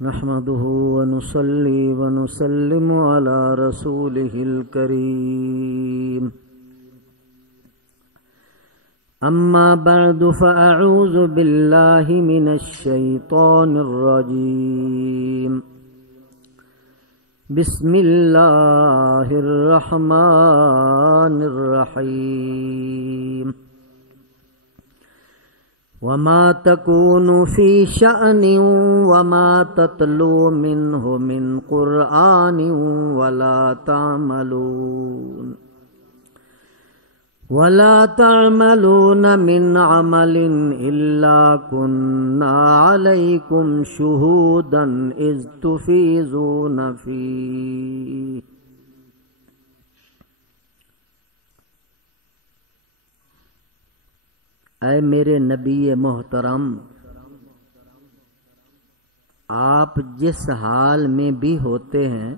نحمده ونصلي ونسلم على رسوله الكريم أما بعد فأعوذ بالله من الشيطان الرجيم بسم الله الرحمن الرحيم وما تكون في شأن وما تتلو منه من قرآن ولا تعملون من عمل إلا كنا عليكم شهودا إذ تفيضون فيه اے میرے نبی محترم، آپ جس حال میں بھی ہوتے ہیں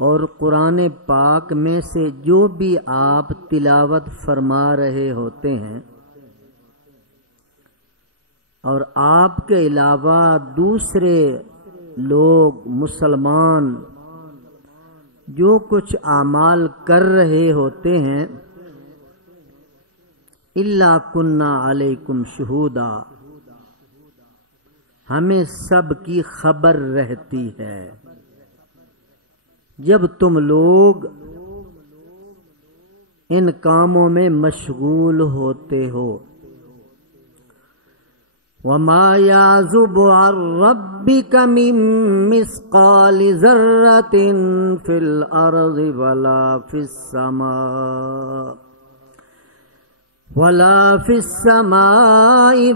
اور قرآن پاک میں سے جو بھی آپ تلاوت فرما رہے ہوتے ہیں اور آپ کے علاوہ دوسرے لوگ مسلمان جو کچھ اعمال کر رہے ہوتے ہیں، الا کنا علیکم شہودا، ہمیں سب کی خبر رہتی ہے جب تم لوگ ان کاموں میں مشغول ہوتے ہو۔ وما يعزب عن ربك من مثقال ذرة في الأرض ولا في السماء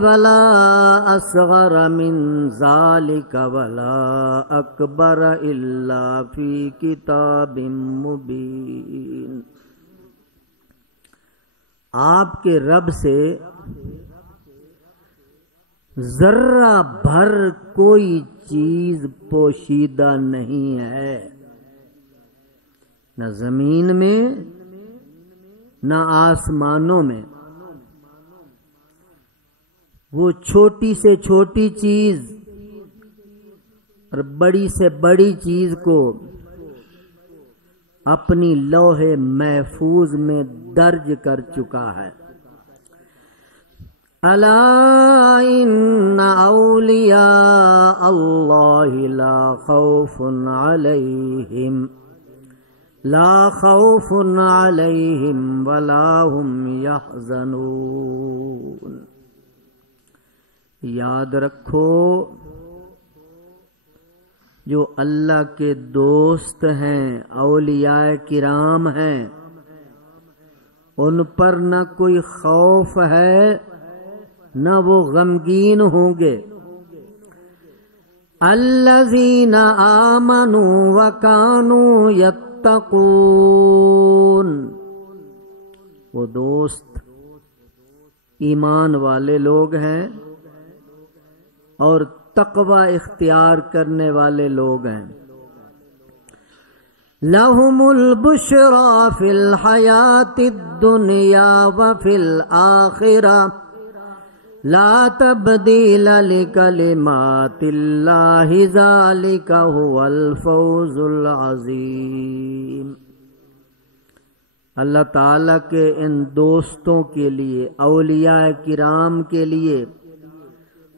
ولا أصغر من ذلك ولا أكبر إلا في كتاب مبين۔ آپ کے رب سے ذرہ بھر کوئی چیز پوشیدہ نہیں ہے، نہ زمین میں نہ آسمانوں میں۔ وہ چھوٹی سے چھوٹی چیز اور بڑی سے بڑی چیز کو اپنی لوح محفوظ میں درج کر چکا ہے۔ الا ان اولیاء اللہ لا خوف علیہم ولا هم يحزنون۔ یاد رکھو، جو اللہ کے دوست ہیں، اولیاء کرام ہیں، ان پر نہ کوئی خوف ہے نہ وہ غمگین ہوں گے۔ الذین آمنوا وکانوا یتقون، وہ دوست ایمان والے لوگ ہیں اور تقوی اختیار کرنے والے لوگ ہیں۔ لہم البشری فی الحیاۃ الدنیا وفی الآخرہ لا تبدیل لکلمات اللہ ذالک هو الفوز العظیم۔ اللہ تعالیٰ کے ان دوستوں کے لیے، اولیاء کرام کے لیے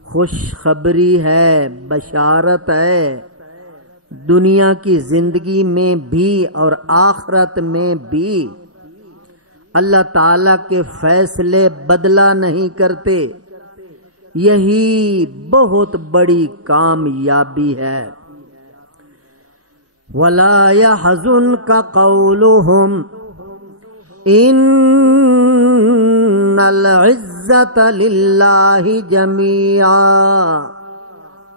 خوشخبری ہے، بشارت ہے، دنیا کی زندگی میں بھی اور آخرت میں بھی اللہ تعالیٰ کے فیصلے بدلہ نہیں کرتے۔ یہی بہت بڑی کامیابی ہے۔ وَلَا يَحْزُنْكَ قَوْلُهُمْ إِنَّ الْعِزَّةَ لِلَّهِ جَمِيعًا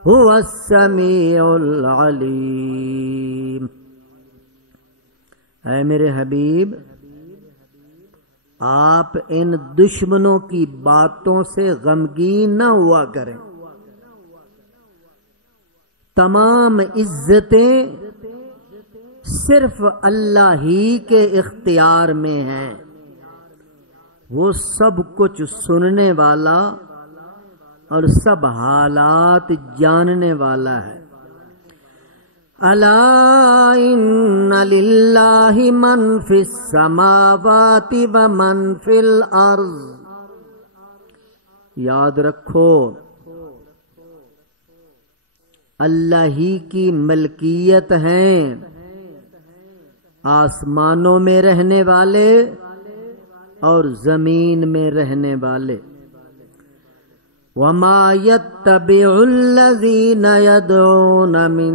هُوَ السَّمِيعُ الْعَلِيمُ۔ اے میرے حبیب، آپ ان دشمنوں کی باتوں سے غمگین نہ ہوا کریں۔ تمام عزتیں صرف اللہ ہی کے اختیار میں ہیں۔ وہ سب کچھ سننے والا اور سب حالات جاننے والا ہے۔ الا ان للہ من فی السماوات ومن فی الارض، یاد رکھو اللہ ہی کی ملکیت ہیں آسمانوں میں رہنے والے اور زمین میں رہنے والے۔ وما يتبع الذين يدعون من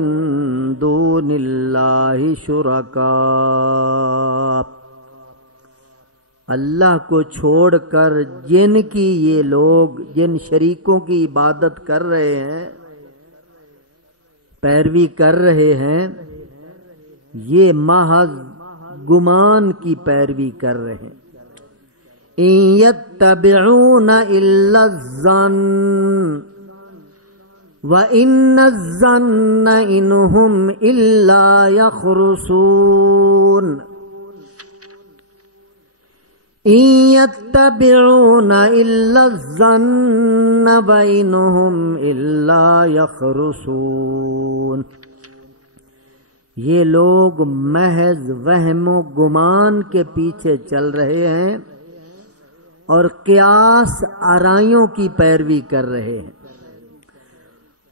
دون اللہ شرکاء، اللہ کو چھوڑ کر جن کی یہ لوگ جن شریکوں کی عبادت کر رہے ہیں، پیروی کر رہے ہیں، یہ محض گمان کی پیروی کر رہے ہیں۔ ان یتبعون الا الظن وان الظن انہم الا یخرصون، ان یتبعون الا الظن وانہم الا یخرصون، یہ لوگ محض وہم و گمان کے پیچھے چل رہے ہیں اور قیاس آرائیوں کی پیروی کر رہے ہیں۔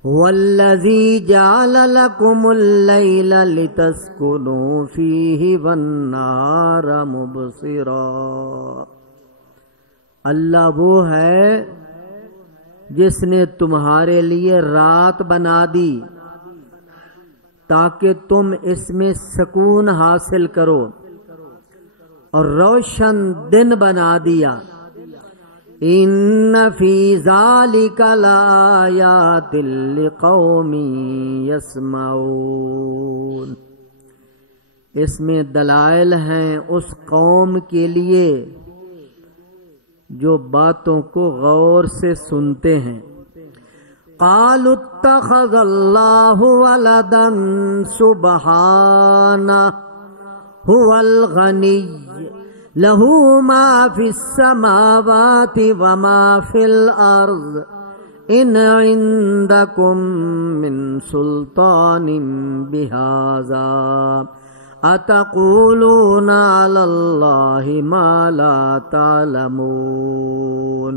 والذی جعل لکم اللیل لتسکنوا فیہ والنہار مبصرا، اللہ وہ ہے جس نے تمہارے لیے رات بنا دی تاکہ تم اس میں سکون حاصل کرو، اور روشن دن بنا دیا۔ ان فی ذالک لآیات لقوم یسمعون، اس میں دلائل ہیں اس قوم کے لیے جو باتوں کو غور سے سنتے ہیں۔ قالوا اتخذ اللہ ولدا سبحانہ هو الغنی له ما في السماوات وما في الأرض إن عندكم من سلطان بهذا أتقولون على الله ما لا تعلمون۔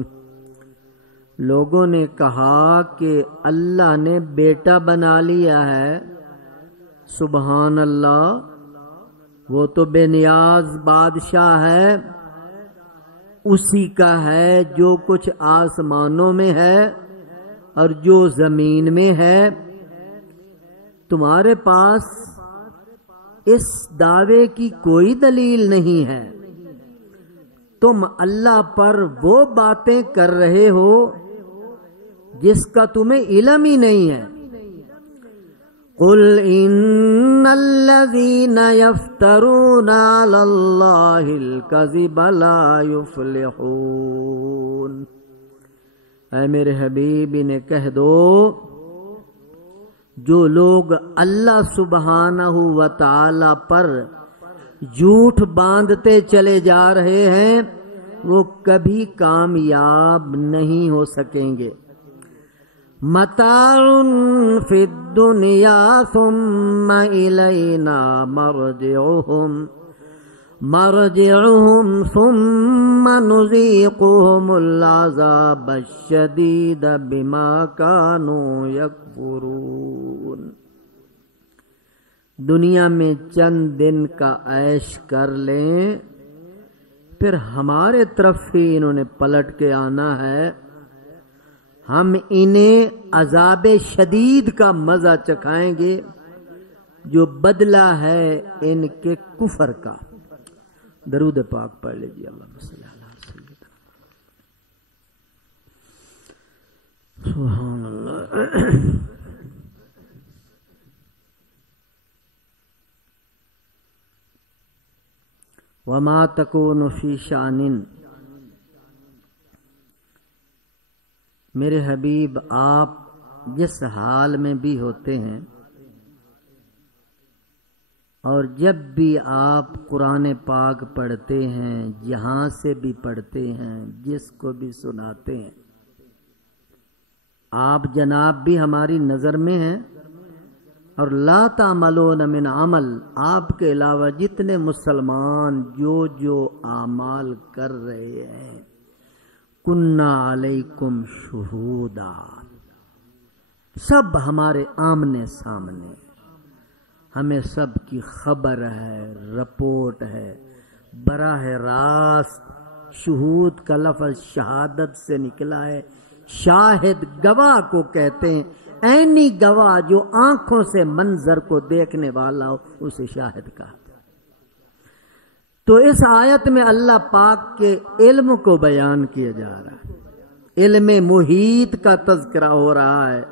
لوگوں نے کہا کہ اللہ نے بیٹا بنا لیا ہے، سبحان اللہ، وہ تو بے نیاز بادشاہ ہے، اسی کا ہے جو کچھ آسمانوں میں ہے اور جو زمین میں ہے۔ تمہارے پاس اس دعوے کی کوئی دلیل نہیں ہے، تم اللہ پر وہ باتیں کر رہے ہو جس کا تمہیں علم ہی نہیں ہے۔ قل ان الذين يفترون على الله الكذب لا يفلحون، اے میرے حبیب انہیں کہہ دو جو لوگ اللہ سبحانہ و تعالی پر جھوٹ باندھتے چلے جا رہے ہیں وہ کبھی کامیاب نہیں ہو سکیں گے۔ متاع فی الدنیا ثم الینا مرجعهم ثم نذیقهم العذاب الشدید بما كانوا یکفرون۔ دنیا میں چند دن کا عیش کر لیں، پھر ہمارے طرف ہی انہوں نے پلٹ کے آنا ہے، ہم انہیں عذاب شدید کا مزہ چکھائیں گے جو بدلہ ہے ان کے کفر کا۔ درود پاک پڑھ لیجیے، اللہم صلی اللہ علیہ وسلم۔ سبحان اللہ۔ وما تکون فی شأن، میرے حبیب آپ جس حال میں بھی ہوتے ہیں اور جب بھی آپ قرآن پاک پڑھتے ہیں، جہاں سے بھی پڑھتے ہیں، جس کو بھی سناتے ہیں، آپ جناب بھی ہماری نظر میں ہیں، اور لا تعملون من عمل، آپ کے علاوہ جتنے مسلمان جو اعمال کر رہے ہیں، کنا علیکم شہودا، سب ہمارے آمنے سامنے، ہمیں سب کی خبر ہے، رپورٹ ہے، براہ راست۔ شہود کا لفظ شہادت سے نکلا ہے، شاہد گواہ کو کہتے ہیں، عینی گواہ جو آنکھوں سے منظر کو دیکھنے والا ہو اسے شاہد کہا۔ تو اس آیت میں اللہ پاک کے علم کو بیان کیا جا رہا ہے، علم محیط کا تذکرہ ہو رہا ہے۔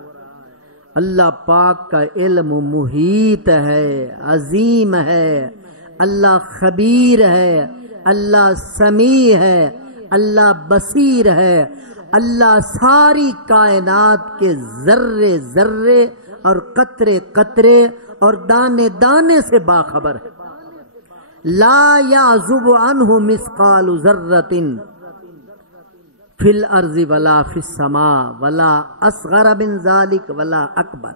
اللہ پاک کا علم محیط ہے، عظیم ہے، اللہ خبیر ہے، اللہ سمیع ہے، اللہ بصیر ہے، اللہ ساری کائنات کے ذرے ذرے اور قطرے قطرے اور دانے دانے سے باخبر ہے۔ لا یعزب عنہ مثقال ذرۃ فی الارض ولا فی السماء ولا اصغر من ذلک ولا اکبر۔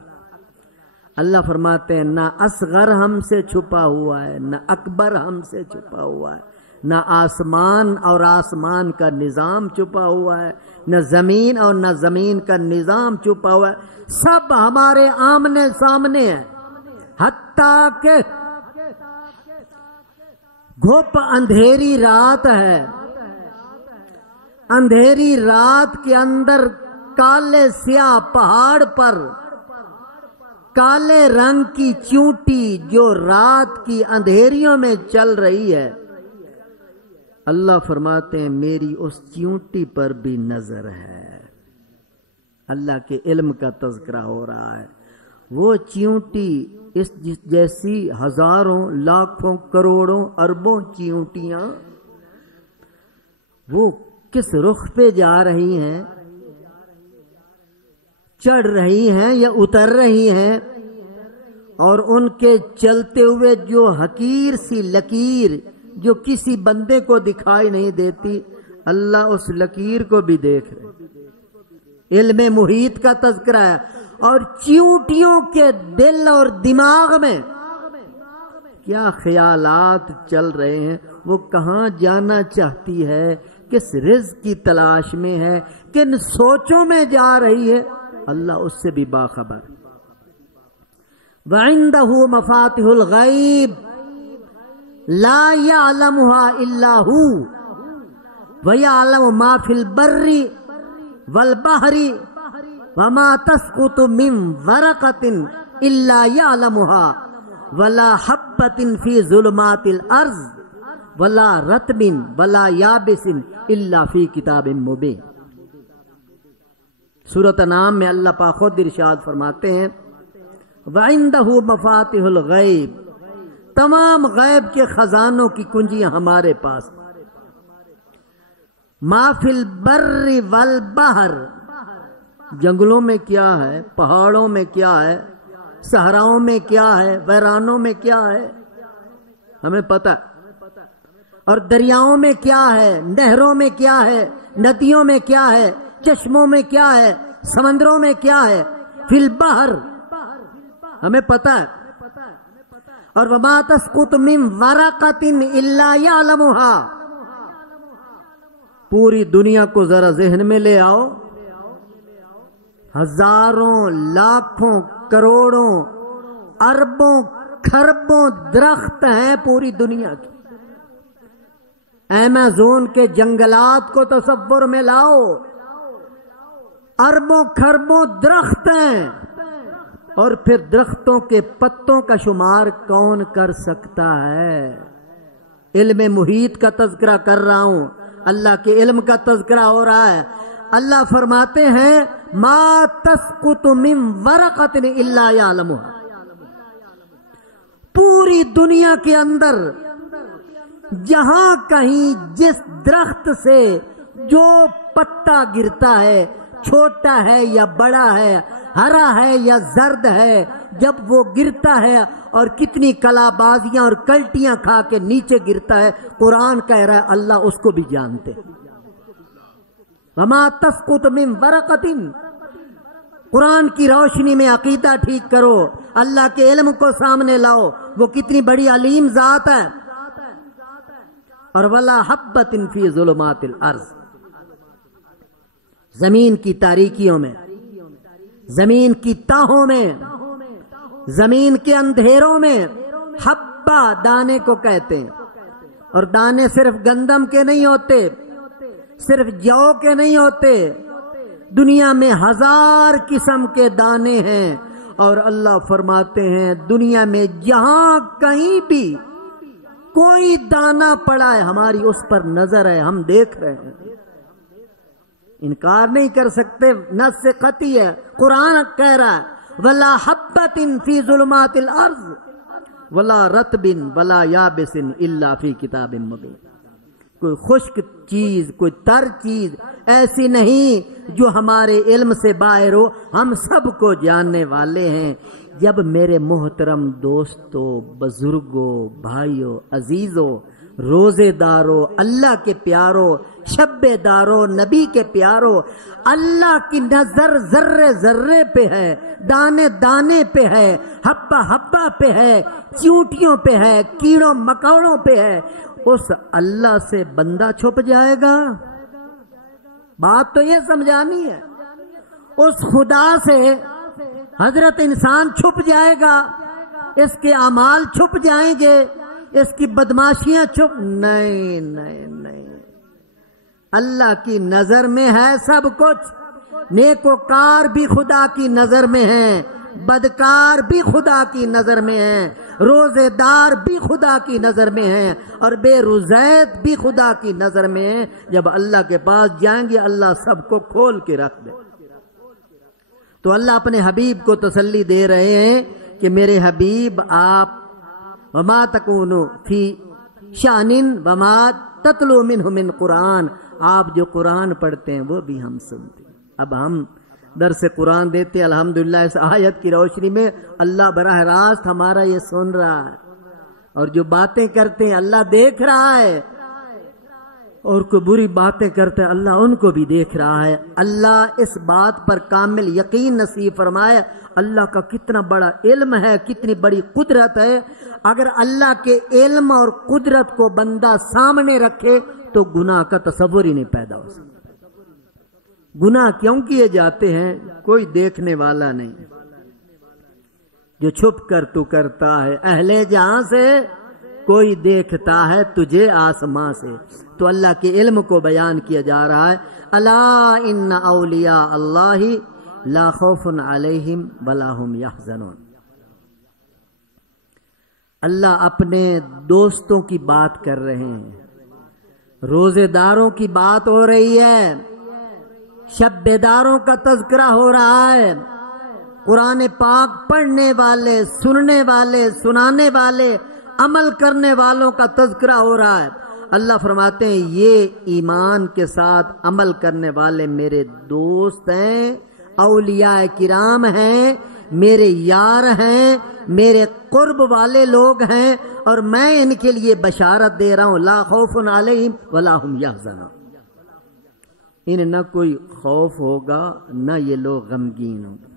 اللہ فرماتے ہیں نہ اصغر ہم سے چھپا ہوا ہے، نہ اکبر ہم سے چھپا ہوا ہے، نہ آسمان اور آسمان کا نظام چھپا ہوا ہے، نہ زمین اور نہ زمین کا نظام چھپا ہوا ہے، سب ہمارے آمنے سامنے ہے۔ حتیٰ کہ گھپ اندھیری رات ہے، اندھیری رات کے اندر کالے سیاہ پہاڑ پر کالے رنگ کی چونٹی جو رات کی اندھیریوں میں چل رہی ہے، اللہ فرماتے ہیں میری اس چونٹی پر بھی نظر ہے۔ اللہ کے علم کا تذکرہ ہو رہا ہے۔ وہ چونٹی اس جیسی ہزاروں لاکھوں کروڑوں اربوں چونٹیاں وہ کس رخ پہ جا رہی ہیں، چڑھ رہی ہیں یا اتر رہی ہیں، اور ان کے چلتے ہوئے جو حقیر سی لکیر جو کسی بندے کو دکھائی نہیں دیتی، اللہ اس لکیر کو بھی دیکھ رہے۔ علم محیط کا تذکرہ ہے، اور چیونٹیوں کے دل اور دماغ میں کیا خیالات چل رہے ہیں، وہ کہاں جانا چاہتی ہے، کس رزق کی تلاش میں ہے، کن سوچوں میں جا رہی ہے، اللہ اس سے بھی باخبر۔ وَعِندَهُ مَفَاتِحُ الْغَيْبِ لَا يَعْلَمُهَا إِلَّا هُوَ وَيَعْلَمُ مَا فِي الْبَرِّ وَالْبَحْرِ وَمَا تَسْقُطُ مِنْ وَرَقَةٍ إِلَّا يَعْلَمُهَا وَلَا حَبَّةٍ فِي ظُلُمَاتِ الْأَرْضِ وَلَا رَطْبٍ وَلَا يَابِسٍ إِلَّا فِي كِتَابٍ مُبِينٍ۔ سورۃ انعام میں اللہ پاک خود ارشاد فرماتے ہیں وَعِندَهُ مَفَاتِحُ الْغَيْبِ، تمام غیب کے خزانوں کی کنجیاں ہمارے پاس۔ مَا فِي الْبَرِّ وَالْبَحْرِ، جنگلوں میں کیا ہے، پہاڑوں میں کیا ہے، صحراؤں میں کیا ہے، ویرانوں میں کیا ہے، ہمیں پتہ، اور دریاؤں میں کیا ہے، نہروں میں کیا ہے، ندیوں میں کیا ہے، چشموں میں کیا ہے، سمندروں میں کیا ہے، فی البحر ہمیں پتہ ہے، اور وما تسقط من ورقۃ الا یعلمها۔ پوری دنیا کو ذرا ذہن میں لے آؤ، ہزاروں لاکھوں کروڑوں اربوں کھربوں درخت ہیں پوری دنیا کی۔ ایمیزون کے جنگلات کو تصور میں لاؤ، اربوں کھربوں درخت ہیں، اور پھر درختوں کے پتوں کا شمار کون کر سکتا ہے؟ علم محیط کا تذکرہ کر رہا ہوں، اللہ کے علم کا تذکرہ ہو رہا ہے۔ اللہ فرماتے ہیں ما تسقط من ورقۃ الا یعلمها، پوری دنیا کے اندر جہاں کہیں جس درخت سے جو پتا گرتا ہے، چھوٹا ہے یا بڑا ہے، ہرا ہے یا زرد ہے، جب وہ گرتا ہے اور کتنی کلا بازیاں اور کلٹیاں کھا کے نیچے گرتا ہے، قرآن کہہ رہا ہے اللہ اس کو بھی جانتے۔ وما تسقط من ورقۃ، قرآن کی روشنی میں عقیدہ ٹھیک کرو، اللہ کے علم کو سامنے لاؤ، وہ کتنی بڑی علیم ذات ہے۔ اور ولا حبۃ فی ظلمات الارض، زمین کی تاریکیوں میں، زمین کی تاہوں میں، زمین کے اندھیروں میں، حبہ دانے کو کہتے ہیں۔ اور دانے صرف گندم کے نہیں ہوتے، صرف جو کے نہیں ہوتے، دنیا میں 1000 قسم کے دانے ہیں۔ اور اللہ فرماتے ہیں دنیا میں جہاں کہیں بھی کوئی دانہ پڑا ہے ہماری اس پر نظر ہے، ہم دیکھ رہے ہیں، انکار نہیں کر سکتے، نص سے قطعی ہے۔ قرآن کہہ رہا ہے ولا حبۃ فی ظلمات الارض ولا رطب ولا یابس الا فی کتاب مبین، کوئی خشک چیز، کوئی تر چیز ایسی نہیں جو ہمارے علم سے باہر ہو، ہم سب کو جاننے والے ہیں۔ جب میرے محترم دوستوں، بزرگوں، بھائیوں، عزیزوں، روزے داروں، اللہ کے پیاروں، شب داروں، نبی کے پیاروں، اللہ کی نظر ذرے ذرے پہ ہے، دانے دانے پہ ہے، حبہ حبہ پہ ہے، چیونٹیوں پہ ہے، کیڑوں مکوڑوں پہ ہے۔ اس اللہ سے بندہ چھپ جائے گا؟ بات تو یہ سمجھانی ہے۔ اس خدا سے حضرت انسان چھپ جائے گا، اس کے اعمال چھپ جائیں گے، اس کی بدماشیاں چھپ؟ نہیں نہیں نہیں، اللہ کی نظر میں ہے سب کچھ۔ نیکوکار بھی خدا کی نظر میں ہیں، بدکار بھی خدا کی نظر میں ہیں، روزے دار بھی خدا کی نظر میں ہیں، اور بے روزیت بھی خدا کی نظر میں ہیں۔ جب اللہ کے پاس جائیں گے اللہ سب کو کھول کے رکھ دے۔ تو اللہ اپنے حبیب کو تسلی دے رہے ہیں کہ میرے حبیب آپ وما تکونوا فی شأن وما تتلو منہ من قرآن، آپ جو قرآن پڑھتے ہیں وہ بھی ہم سنتے ہیں۔ اب ہم درس قرآن دیتے الحمدللہ، اس آیت کی روشنی میں اللہ براہ راست ہمارا یہ سن رہا ہے، اور جو باتیں کرتے ہیں اللہ دیکھ رہا ہے، اور کوئی بری باتیں کرتے ہیں اللہ ان کو بھی دیکھ رہا ہے۔ اللہ اس بات پر کامل یقین نصیب فرمائے، اللہ کا کتنا بڑا علم ہے، کتنی بڑی قدرت ہے۔ اگر اللہ کے علم اور قدرت کو بندہ سامنے رکھے تو گناہ کا تصور ہی نہیں پیدا ہو سکتا۔ گناہ کیوں کیے جاتے ہیں؟ کوئی دیکھنے والا نہیں، جو چھپ کر تو کرتا ہے، اہل جہاں سے کوئی دیکھتا ہے تجھے آسماں سے۔ تو اللہ کے علم کو بیان کیا جا رہا ہے، الا ان اولیاء اللہ لا خوف علیہم ولا هم یحزنون۔ اللہ اپنے دوستوں کی بات کر رہے ہیں، روزے داروں کی بات ہو رہی ہے، شب بیداروں کا تذکرہ ہو رہا ہے، قرآن پاک پڑھنے والے، سننے والے، سنانے والے، عمل کرنے والوں کا تذکرہ ہو رہا ہے۔ اللہ فرماتے ہیں یہ ایمان کے ساتھ عمل کرنے والے میرے دوست ہیں، اولیاء کرام ہیں، میرے یار ہیں، میرے قرب والے لوگ ہیں، اور میں ان کے لیے بشارت دے رہا ہوں لا خوف علیہم ولا هم یحزنون، انہیں نہ کوئی خوف ہوگا نہ یہ لوگ غمگین ہوں گے۔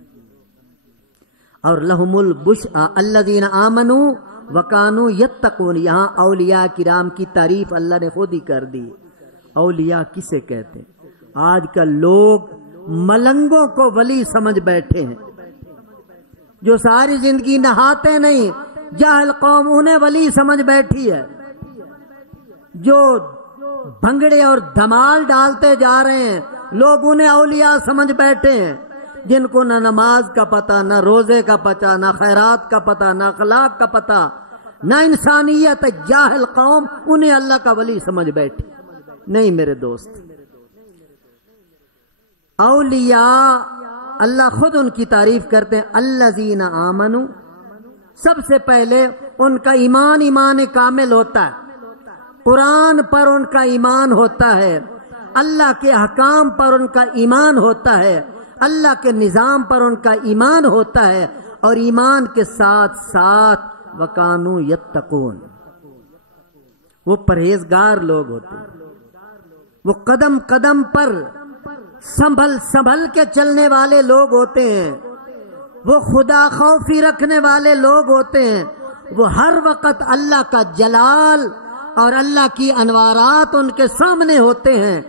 اور لہم البشریٰ الذین آمنوا وکانوا یتقون، یہاں اولیاء کرام کی تعریف اللہ نے خود ہی کر دی۔ اولیاء کسے کہتے ہیں؟ آج کل لوگ ملنگوں کو ولی سمجھ بیٹھے ہیں، جو ساری زندگی نہاتے نہیں، جاہل قوم انہیں ولی سمجھ بیٹھی ہے، جو بھنگڑے اور دھمال ڈالتے جا رہے ہیں لوگ انہیں اولیاء سمجھ بیٹھے ہیں، جن کو نہ نماز کا پتہ، نہ روزے کا پتہ، نہ خیرات کا پتہ، نہ اخلاق کا پتہ، نہ انسانیت، جاہل قوم انہیں اللہ کا ولی سمجھ بیٹھے۔ نہیں میرے دوست، اولیاء اللہ خود ان کی تعریف کرتے ہیں، الذین آمنوا، سب سے پہلے ان کا ایمان کامل ہوتا ہے، قرآن پر ان کا ایمان ہوتا ہے، اللہ کے احکام پر ان کا ایمان ہوتا ہے، اللہ کے نظام پر ان کا ایمان ہوتا ہے، اور ایمان کے ساتھ ساتھ وَكَانُوا يَتَّقُونَ، وہ پرہیزگار لوگ ہوتے ہیں، وہ قدم قدم پر سنبھل کے چلنے والے لوگ ہوتے ہیں، وہ خدا خوفی رکھنے والے لوگ ہوتے ہیں، وہ ہر وقت اللہ کا جلال اور اللہ کی انوارات ان کے سامنے ہوتے ہیں،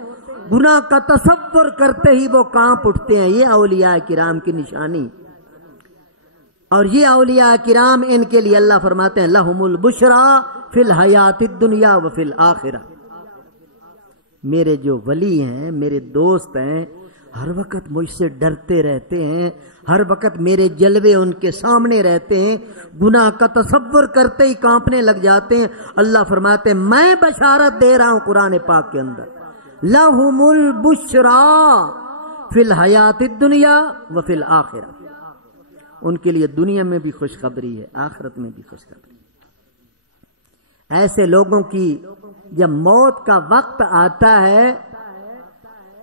گناہ کا تصور کرتے ہی وہ کانپ اٹھتے ہیں۔ یہ اولیاء کرام کی نشانی، اور یہ اولیاء کرام ان کے لیے اللہ فرماتے ہیں لہم البشرا فی الحیات الدنیا وفی الآخرہ۔ میرے جو ولی ہیں، میرے دوست ہیں، ہر وقت مجھ سے ڈرتے رہتے ہیں، ہر وقت میرے جلوے ان کے سامنے رہتے ہیں، گناہ کا تصور کرتے ہی کانپنے لگ جاتے ہیں۔ اللہ فرماتے ہیں میں بشارت دے رہا ہوں قرآن پاک کے اندر، لہم البشرا فی الحیات الدنیا وفی الآخرہ، ان کے لیے دنیا میں بھی خوشخبری ہے، آخرت میں بھی خوشخبری۔ ایسے لوگوں کی جب موت کا وقت آتا ہے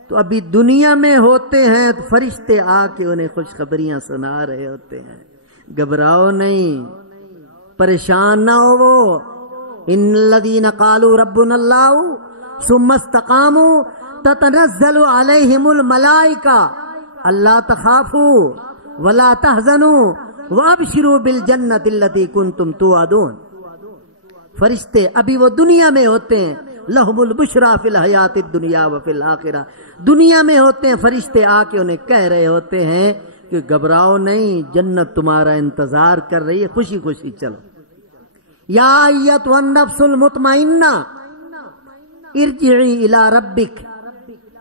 تو ابھی دنیا میں ہوتے ہیں تو فرشتے آ کے انہیں خوشخبریاں سنا رہے ہوتے ہیں، گھبراؤ نہیں، پریشان نہ ہو۔ وہ ان الذین قالوا ربنا اللہ ثم استقاموا تتنزل علیہم الملائکہ الا تخافوا ولا تحزنوا وابشروا بالجنۃ التی کنتم توعدون۔ فرشتے ابھی وہ دنیا میں ہوتے ہیں، لہم البشرا فی الحیات الدنیا وفی الآخرہ، دنیا میں ہوتے ہیں، فرشتے آ کے انہیں کہہ رہے ہوتے ہیں کہ گھبراؤ نہیں، جنت تمہارا انتظار کر رہی ہے، خوشی خوشی چلو۔ یا ایتھا النفس المطمئنہ ارجعی الی ربک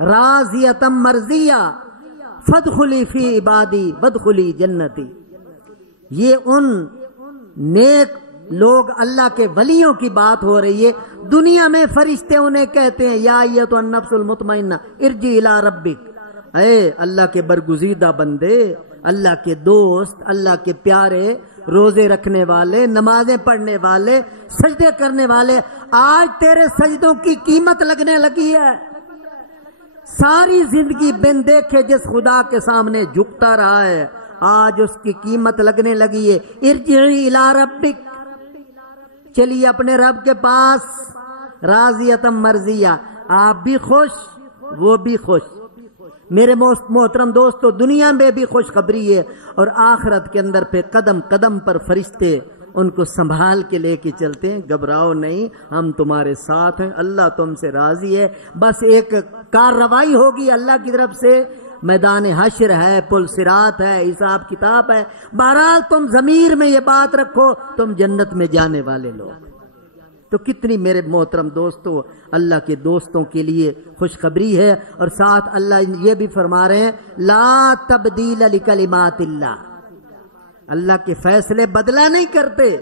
راضیۃ مرضیہ فادخلی فی عبادی وادخلی جنتی۔ یہ ان نیک لوگ اللہ کے ولیوں کی بات ہو رہی ہے، دنیا میں فرشتے انہیں کہتے ہیں یا ایتھا النفس المطمئنہ ارجعی الی ربک، اے اللہ کے برگزیدہ بندے، اللہ کے دوست، اللہ کے پیارے، روزے رکھنے والے، نمازیں پڑھنے والے، سجدے کرنے والے، آج تیرے سجدوں کی قیمت لگنے لگی ہے۔ ساری زندگی بن دیکھے جس خدا کے سامنے جھکتا رہا ہے، آج اس کی قیمت لگنے لگی ہے۔ ارجعی الی ربک، چلیے اپنے رب کے پاس، راضیۃ مرضیہ، آپ بھی خوش وہ بھی خوش۔ میرے محترم دوستو، دنیا میں بھی خوشخبری ہے اور آخرت کے اندر پہ قدم قدم پر فرشتے ان کو سنبھال کے لے کے چلتے ہیں، گھبراؤ نہیں، ہم تمہارے ساتھ ہیں، اللہ تم سے راضی ہے۔ بس ایک کارروائی ہوگی اللہ کی طرف سے، میدان حشر ہے، پل صراط ہے، حساب کتاب ہے۔ بہرحال تم ضمیر میں یہ بات رکھو، تم جنت میں جانے والے لوگ۔ تو کتنی میرے محترم دوستو اللہ کے دوستوں کے لیے خوشخبری ہے، اور ساتھ اللہ یہ بھی فرما رہے ہیں لا تبدیل لکلمات اللہ، اللہ کے فیصلے بدلا نہیں کرتے۔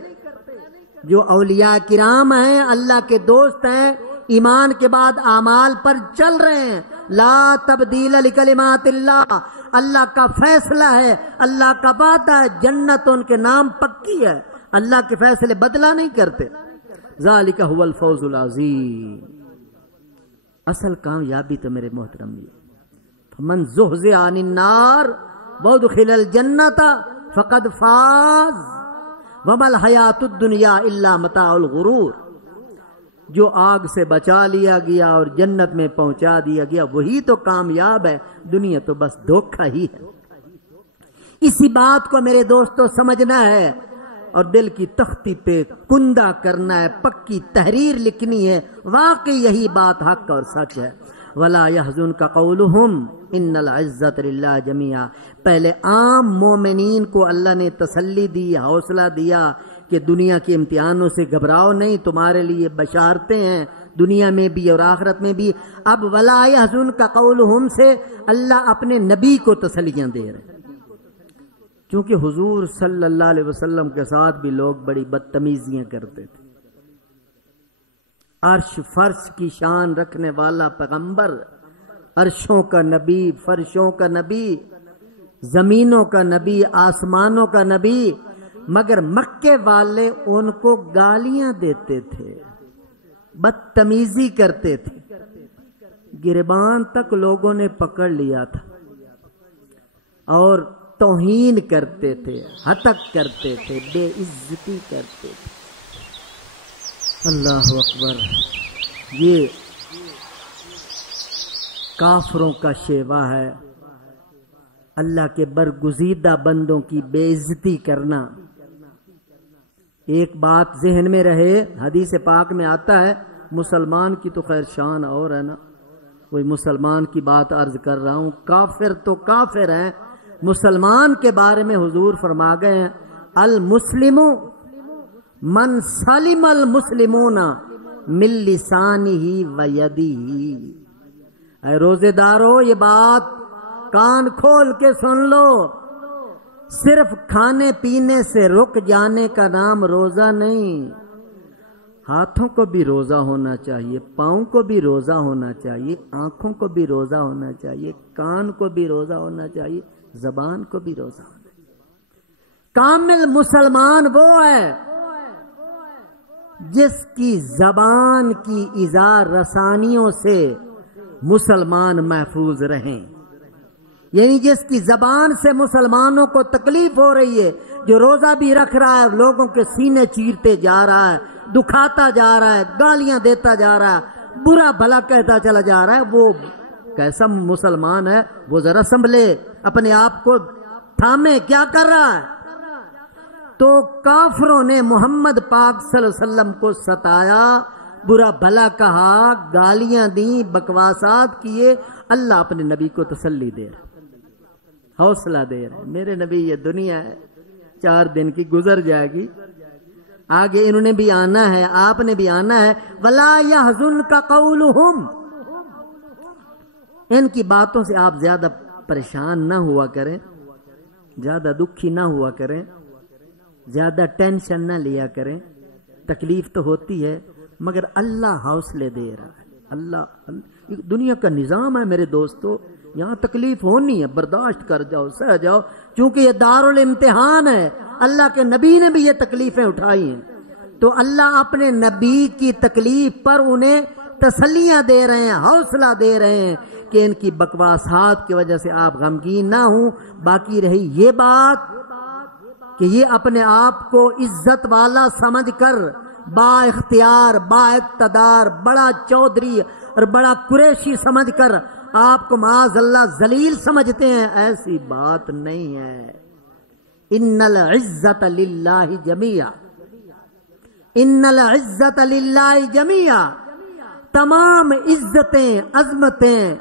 جو اولیاء کرام ہیں، اللہ کے دوست ہیں، ایمان کے بعد اعمال پر چل رہے ہیں، لا تبدیل لکلمات اللہ، اللہ کا فیصلہ ہے، اللہ کا وعدہ ہے، جنت ان کے نام پکی ہے، اللہ کے فیصلے بدلا نہیں کرتے۔ ذالک هو الفوز العظیم، اصل کامیابی تو میرے محترم یہ، فمن زحزح عن النار وادخل الجنۃ فقد فاز وما الحیات الدنیا الا متاع الغرور۔ جو آگ سے بچا لیا گیا اور جنت میں پہنچا دیا گیا وہی تو کامیاب ہے، دنیا تو بس دھوکہ ہی ہے۔ اسی بات کو میرے دوستو سمجھنا ہے اور دل کی تختی پہ کندہ کرنا ہے، پکی تحریر لکھنی ہے، واقعی یہی بات حق اور سچ ہے۔ وَلَا يَحْزُنْكَ قَوْلُهُمْ إِنَّ الْعِزَّةَ لِلَّهِ جَمِيعًا۔ پہلے عام مومنین کو اللہ نے تسلی دی، حوصلہ دیا کہ دنیا کے امتحانوں سے گھبراؤ نہیں، تمہارے لیے بشارتیں ہیں دنیا میں بھی اور آخرت میں بھی۔ اب وَلَا يَحْزُنْكَ قَوْلُهُمْ سے اللہ اپنے نبی کو تسلیاں دے رہے ہیں، کیونکہ حضور صلی اللہ علیہ وسلم کے ساتھ بھی لوگ بڑی بدتمیزیاں کرتے تھے۔ عرش فرش کی شان رکھنے والا پیغمبر، عرشوں کا نبی، فرشوں کا نبی، زمینوں کا نبی، آسمانوں کا نبی، مگر مکے والے ان کو گالیاں دیتے تھے، بدتمیزی کرتے تھے، گریبان تک لوگوں نے پکڑ لیا تھا اور توہین کرتے تھے، ہتک کرتے تھے، بے عزتی کرتے تھے۔ اللہ اکبر۔ یہ کافروں کا شیوا ہے اللہ کے برگزیدہ بندوں کی بے عزتی کرنا۔ ایک بات ذہن میں رہے، حدیث پاک میں آتا ہے، مسلمان کی تو خیر شان اور ہے نا، کوئی مسلمان کی بات عرض کر رہا ہوں، کافر تو کافر ہے، مسلمان کے بارے میں حضور فرما گئے ہیں المسلم من سلم المسلمون من لسانہ و یدہ۔ اے روزے دارو یہ بات کان کھول کے سن لو، صرف کھانے پینے سے رک جانے کا نام روزہ نہیں، ہاتھوں کو بھی روزہ ہونا چاہیے، پاؤں کو بھی روزہ ہونا چاہیے، آنکھوں کو بھی روزہ ہونا چاہیے، کان کو بھی روزہ ہونا چاہیے، زبان کو بھی روزہ ہونا چاہیے۔ کامل مسلمان وہ ہے جس کی زبان کی ایذا رسانیوں سے مسلمان محفوظ رہیں، یعنی جس کی زبان سے مسلمانوں کو تکلیف ہو رہی ہے، جو روزہ بھی رکھ رہا ہے لوگوں کے سینے چیرتے جا رہا ہے، دکھاتا جا رہا ہے، گالیاں دیتا جا رہا ہے، برا بھلا کہتا چلا جا رہا ہے، وہ کیسا مسلمان ہے؟ وہ ذرا سنبھلے، اپنے آپ کو تھامے، کیا کر رہا ہے؟ تو کافروں نے محمد پاک صلی اللہ علیہ وسلم کو ستایا، برا بھلا کہا، گالیاں دیں، بکواسات کیے۔ اللہ اپنے نبی کو تسلی دے رہا، حوصلہ دے رہے، میرے نبی یہ دنیا ہے 4 دن کی گزر جائے گی، آگے انہوں نے بھی آنا ہے، آپ نے بھی آنا ہے۔ وَلَا يَحْزُنْكَ قَوْلُهُمْ، ان کی باتوں سے آپ زیادہ پریشان نہ ہوا کریں، زیادہ دکھی نہ ہوا کریں، زیادہ ٹینشن نہ لیا کریں، تکلیف تو ہوتی ہے مگر اللہ حوصلے دے رہا ہے۔ اللہ دنیا کا نظام ہے میرے دوستو، یہاں تکلیف ہونی ہے، برداشت کر جاؤ، سہ جاؤ، چونکہ یہ دارالامتحان ہے۔ اللہ کے نبی نے بھی یہ تکلیفیں اٹھائی ہیں، تو اللہ اپنے نبی کی تکلیف پر انہیں تسلیاں دے رہے ہیں، حوصلہ دے رہے ہیں کہ ان کی بکواسات کی وجہ سے آپ غمگین نہ ہوں۔ باقی رہی یہ بات کہ یہ اپنے آپ کو عزت والا سمجھ کر، با اختیار، با اقتدار، بڑا چودھری اور بڑا قریشی سمجھ کر آپ کو معاذ اللہ ذلیل سمجھتے ہیں، ایسی بات نہیں ہے۔ ان العزت للہ جمیعا، ان العزت للہ جمیعا، تمام عزتیں، عظمتیں،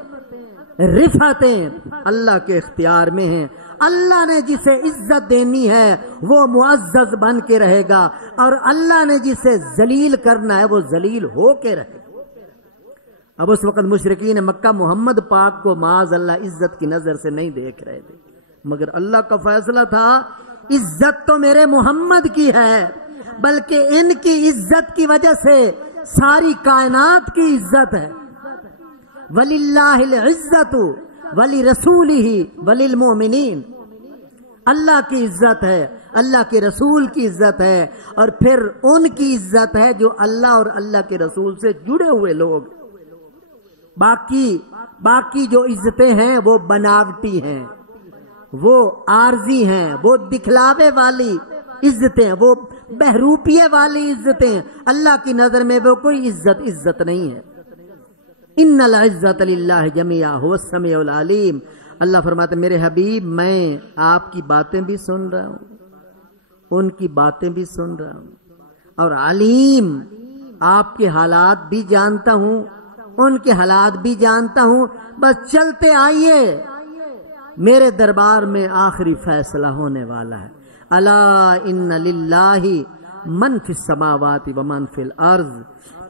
رفعتیں اللہ کے اختیار میں ہیں۔ اللہ نے جسے عزت دینی ہے وہ معزز بن کے رہے گا، اور اللہ نے جسے ذلیل کرنا ہے وہ ذلیل ہو کے رہے گا۔ اب اس وقت مشرکین مکہ محمد پاک کو معاذ اللہ عزت کی نظر سے نہیں دیکھ رہے تھے، مگر اللہ کا فیصلہ تھا عزت تو میرے محمد کی ہے، بلکہ ان کی عزت کی وجہ سے ساری کائنات کی عزت ہے۔ وَلِلَّهِ الْعِزَّةُ وَلِرَسُولِهِ وَلِلْمُؤْمِنِينَ، اللہ کی عزت ہے، اللہ کے رسول کی عزت ہے، اور پھر ان کی عزت ہے جو اللہ اور اللہ کے رسول سے جڑے ہوئے لوگ۔ باقی جو عزتیں ہیں وہ بناوٹی ہیں، وہ عارضی ہیں، وہ دکھلاوے والی عزتیں، وہ بہروپیے والی عزتیں، اللہ کی نظر میں وہ کوئی عزت نہیں ہے۔ ان العزت للہ جمیعا هو السمیع العلیم، اللہ فرماتے میرے حبیب میں آپ کی باتیں بھی سن رہا ہوں، ان کی باتیں بھی سن رہا ہوں، اور علیم، آپ کے حالات بھی جانتا ہوں، ان کے حالات بھی جانتا ہوں، بس چلتے آئیے، میرے دربار میں آخری فیصلہ ہونے والا ہے۔ الا ان للہ من فی السماوات و من فی الارض،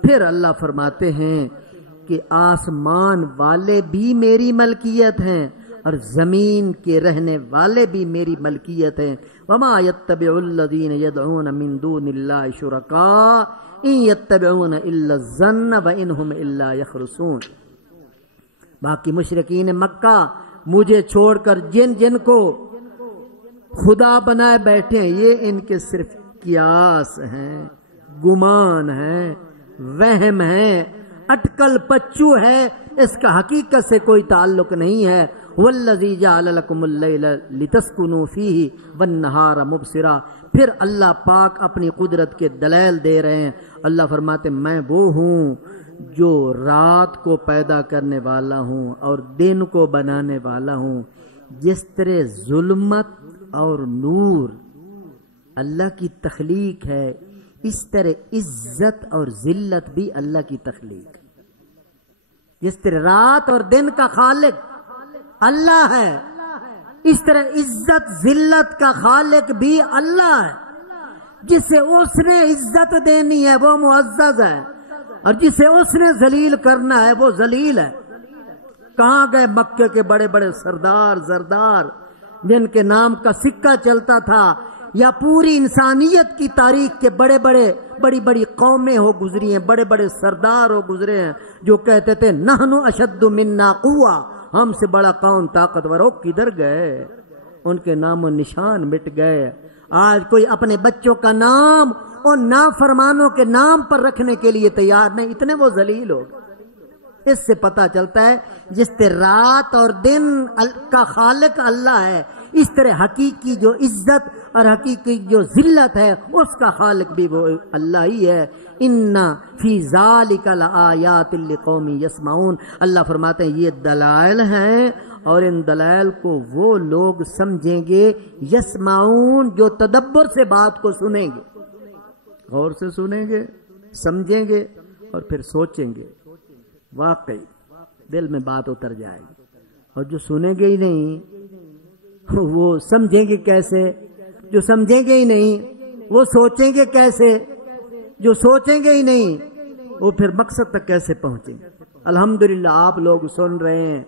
پھر اللہ فرماتے ہیں کہ آسمان والے بھی میری ملکیت ہیں اور زمین کے رہنے والے بھی میری ملکیت ہیں۔ وما يتبع الذين يدعون من دون الله شركاء ان يتبعون الا الظن وان هم الا يخرصون۔ باقی مشرکین مکہ مجھے چھوڑ کر جن کو خدا بنائے بیٹھے ہیں، یہ ان کے صرف قیاس ہیں، گمان ہیں، وہم ہیں، اٹکل پچو ہے، اس کا حقیقت سے کوئی تعلق نہیں ہے۔ والذی جعل لکم اللیل لتسکنوا فیہ والنہار مبصرا، پھر اللہ پاک اپنی قدرت کے دلائل دے رہے ہیں۔ اللہ فرماتے میں وہ ہوں جو رات کو پیدا کرنے والا ہوں اور دن کو بنانے والا ہوں. جس طرح ظلمت اور نور اللہ کی تخلیق ہے، اس طرح عزت اور ذلت بھی اللہ کی تخلیق. جس طرح رات اور دن کا خالق اللہ ہے، اس طرح عزت ذلت کا خالق بھی اللہ ہے. جسے اس نے عزت دینی ہے وہ معزز ہے، اور جسے اس نے ذلیل کرنا ہے وہ ذلیل ہے. کہاں گئے مکے کے بڑے بڑے سردار زردار جن کے نام کا سکہ چلتا تھا، یا پوری انسانیت کی تاریخ کے بڑی بڑی قومیں ہو گزری ہیں، بڑے بڑے سردار ہو گزرے ہیں جو کہتے تھے نحن اشد منا قوہ، ہم سے بڑا کون طاقتور ہو. کدھر گئے؟ ان کے نام و نشان مٹ گئے. آج کوئی اپنے بچوں کا نام اور نافرمانوں کے نام پر رکھنے کے لیے تیار نہیں، اتنے وہ ذلیل ہو گئے. اس سے پتہ چلتا ہے جس طرح رات اور دن کا خالق اللہ ہے، اس طرح حقیقی جو عزت اور حقیقی جو ذلت ہے اس کا خالق بھی وہ اللہ ہی ہے. ان فی ذالک لآیات لقوم یسمعون. اللہ فرماتے ہیں یہ دلائل ہیں اور ان دلائل کو وہ لوگ سمجھیں گے یسمعون جو تدبر سے بات کو سنیں گے، غور سے سنیں گے، سمجھیں گے اور پھر سوچیں گے. واقعی دل میں بات اتر جائے گی. اور جو سنیں گے ہی نہیں وہ سمجھیں گے کیسے؟ جو سمجھیں گے ہی نہیں وہ سوچیں گے کیسے؟ جو سوچیں گے ہی نہیں وہ پھر مقصد تک کیسے پہنچیں گے؟ الحمدللہ آپ لوگ سن رہے ہیں،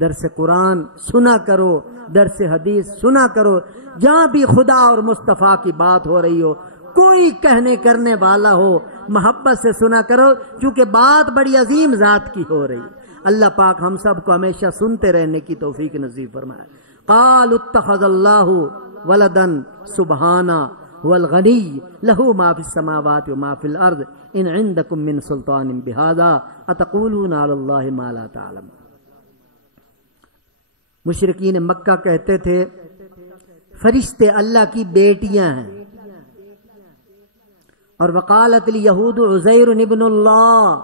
درس قرآن سنا کرو، درس حدیث سنا کرو. جہاں بھی خدا اور مصطفیٰ کی بات ہو رہی ہو، کوئی کہنے کرنے والا ہو، محبت سے سنا کرو، کیونکہ بات بڑی عظیم ذات کی ہو رہی. اللہ پاک ہم سب کو ہمیشہ سنتے رہنے کی توفیق نصیب فرمائے. قال اتخذ اللہ ولدا سبحانہ والغنی لہ ما فی السماوات وما فی الارض ان عندکم من سلطان بہذا اتقولون علی اللہ ما لا تعلمون. مشرکین مکہ کہتے تھے فرشتے اللہ کی بیٹیاں ہیں، اور وقالت الیہود عزیر ابن اللہ،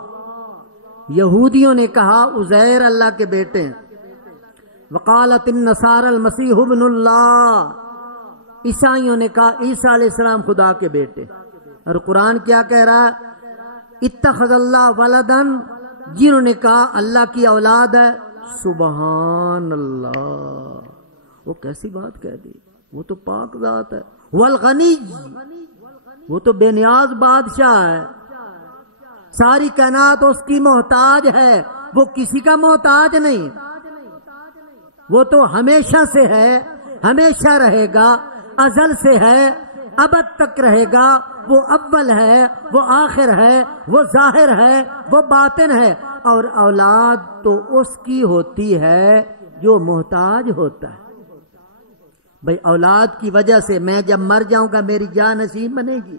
یہودیوں نے کہا عزیر اللہ کے بیٹے ہیں. وقالت النصارى المسیح ابن اللہ، عیسائیوں نے کہا عیسیٰ علیہ السلام خدا کے بیٹے. اور قرآن کیا کہہ رہا ہے؟ اتخذ اللہ ولدن، جنہوں نے کہا اللہ کی اولاد ہے. سبحان اللہ، وہ کیسی بات کہہ دی، وہ تو پاک ذات ہے. والغنی، وہ تو بے نیاز بادشاہ ہے، ساری کائنات اس کی محتاج ہے، وہ کسی کا محتاج نہیں. وہ تو ہمیشہ سے ہے، ہمیشہ رہے گا، ازل سے ہے، ابد تک رہے گا. وہ اول ہے، وہ آخر ہے، وہ ظاہر ہے، وہ باطن ہے. اور اولاد تو اس کی ہوتی ہے جو محتاج ہوتا ہے. بھئی اولاد کی وجہ سے میں جب مر جاؤں گا میری جان نصیب بنے گی،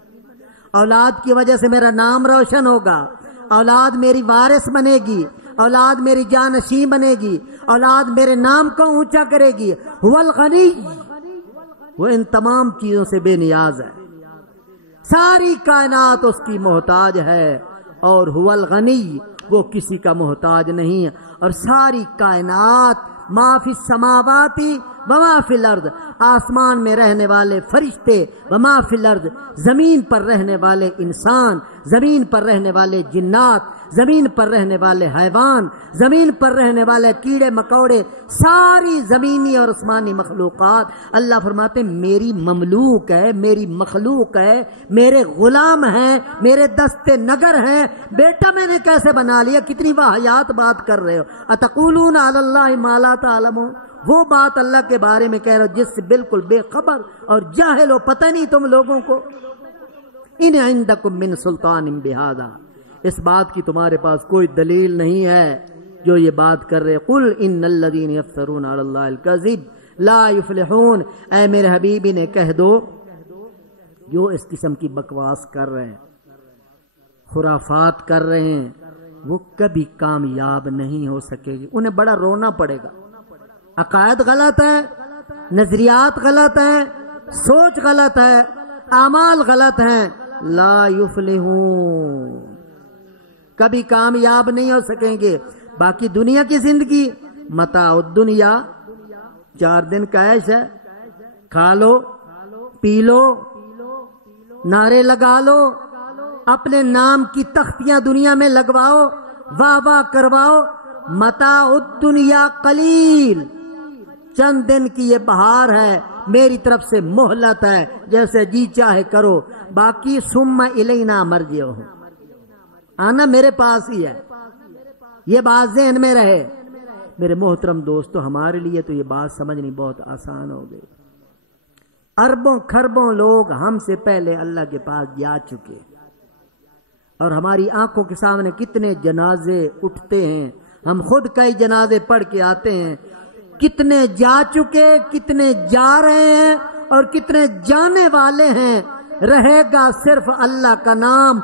اولاد کی وجہ سے میرا نام روشن ہوگا، اولاد میری وارث بنے گی، اولاد میری جان نصیب بنے گی، اولاد میرے نام کو اونچا کرے گی. هو الغنی، وہ ان تمام چیزوں سے بے نیاز ہے، ساری کائنات اس کی محتاج ہے. اور هو الغنی، وہ کسی کا محتاج نہیں ہے. اور ساری کائنات ما فی السماوات وما فی الارض، آسمان میں رہنے والے فرشتے، وما فی الارض، زمین پر رہنے والے انسان، زمین پر رہنے والے جنات، زمین پر رہنے والے حیوان، زمین پر رہنے والے کیڑے مکوڑے، ساری زمینی اور آسمانی مخلوقات اللہ فرماتے میری مملوک ہے، میری مخلوق ہے، میرے غلام ہیں، میرے دست نگر ہیں. بیٹا میں نے کیسے بنا لیا؟ کتنی واہیات بات کر رہے ہو. اتقولون علی اللہ ما لا تعلمون، وہ بات اللہ کے بارے میں کہہ رہے ہو جس سے بالکل بے خبر اور جاہل ہو، پتہ نہیں تم لوگوں کو. ان عندکم من سلطان بہذا، اس بات کی تمہارے پاس کوئی دلیل نہیں ہے جو یہ بات کر رہے. قل ان الذین یفترون علی اللہ الکذب لا یفلحون، اے میرے حبیبی نے کہہ دو جو اس قسم کی بکواس کر رہے ہیں، خرافات کر رہے ہیں، وہ کبھی کامیاب نہیں ہو سکے گی. انہیں بڑا رونا پڑے گا. عقائد غلط ہے، نظریات غلط ہیں، سوچ غلط ہے، اعمال غلط ہیں. لا یفلحون، کبھی کامیاب نہیں ہو سکیں گے۔ باقی دنیا کی زندگی متاع الدنیا، 4 دن کا عیش ہے، کھا لو پی لو، نعرے لگا لو، اپنے نام کی تختیاں دنیا میں لگواؤ، واہ واہ کرواؤ۔ متاع الدنیا قلیل، چند دن کی یہ بہار ہے، میری طرف سے مہلت ہے، جیسے جی چاہے کرو، باقی ثم الینا مرجعہم، آنا میرے پاس ہی ہے۔ یہ بات ذہن میں رہے میرے محترم دوستو، ہمارے لیے تو یہ بات سمجھنی بہت آسان ہو گئی۔ اربوں کھربوں لوگ ہم سے پہلے اللہ کے پاس جا چکے، اور ہماری آنکھوں کے سامنے کتنے جنازے اٹھتے ہیں، ہم خود کئی جنازے پڑھ کے آتے ہیں، کتنے جا چکے، کتنے جا رہے ہیں، اور کتنے جانے والے ہیں۔ رہے گا صرف اللہ کا نام،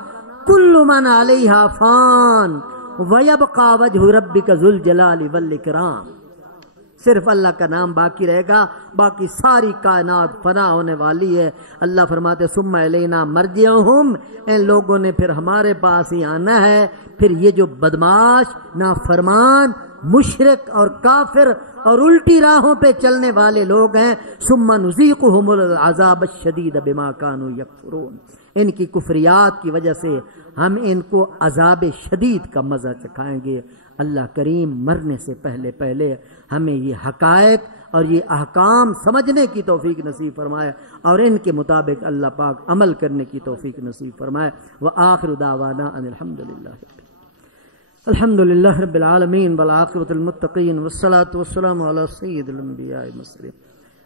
کل من علیہا فان وَيَبْقَى وَجْهُ رَبِّكَ ذُو الْجَلَالِ وَالْإِكْرَامِ، صرف اللہ کا نام باقی رہے گا، باقی ساری کائنات فنا ہونے والی ہے۔ اللہ فرماتے ثم الینا مرجعہم، ان لوگوں نے پھر ہمارے پاس ہی آنا ہے۔ پھر یہ جو بدماش، نافرمان، مشرک اور کافر اور الٹی راہوں پہ چلنے والے لوگ ہیں، ثم نذیقہم العذاب الشدید بما کانوا یکفرون، ان کی کفریات کی وجہ سے ہم ان کو عذاب شدید کا مزہ چکھائیں گے۔ اللہ کریم مرنے سے پہلے پہلے ہمیں یہ حقائق اور یہ احکام سمجھنے کی توفیق نصیب فرمائے، اور ان کے مطابق اللہ پاک عمل کرنے کی توفیق نصیب فرمائے۔ وآخر دعوانا ان الحمد للہ رب العالمین والعاقبۃ للمتقین والصلاۃ والسلام علی سید الانبیاء والمرسلین۔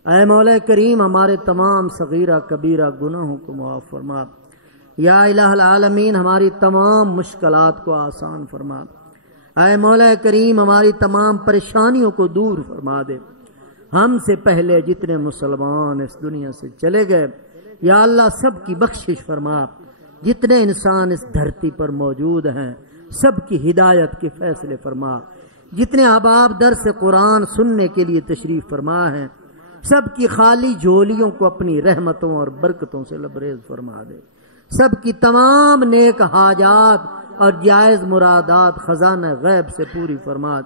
اے مولا کریم، ہمارے تمام صغیرہ کبیرہ گناہوں کو معاف فرما، یا الہ العالمین ہماری تمام مشکلات کو آسان فرما، اے مولا کریم ہماری تمام پریشانیوں کو دور فرما دے۔ ہم سے پہلے جتنے مسلمان اس دنیا سے چلے گئے، یا اللہ سب کی بخشش فرما، جتنے انسان اس دھرتی پر موجود ہیں سب کی ہدایت کے فیصلے فرما، جتنے احباب درس قرآن سننے کے لیے تشریف فرما ہیں سب کی خالی جھولیوں کو اپنی رحمتوں اور برکتوں سے لبریز فرما دے، سب کی تمام نیک حاجات اور جائز مرادات خزانہ غیب سے پوری فرما۔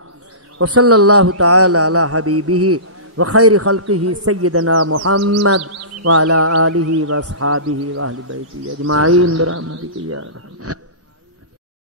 وصلی اللہ تعالی علی حبیبہ وخیر خلقہ سیدنا محمد وعلی آلہ واصحابہ واہل بیتہ اجمعین برحمتک یا ارحم۔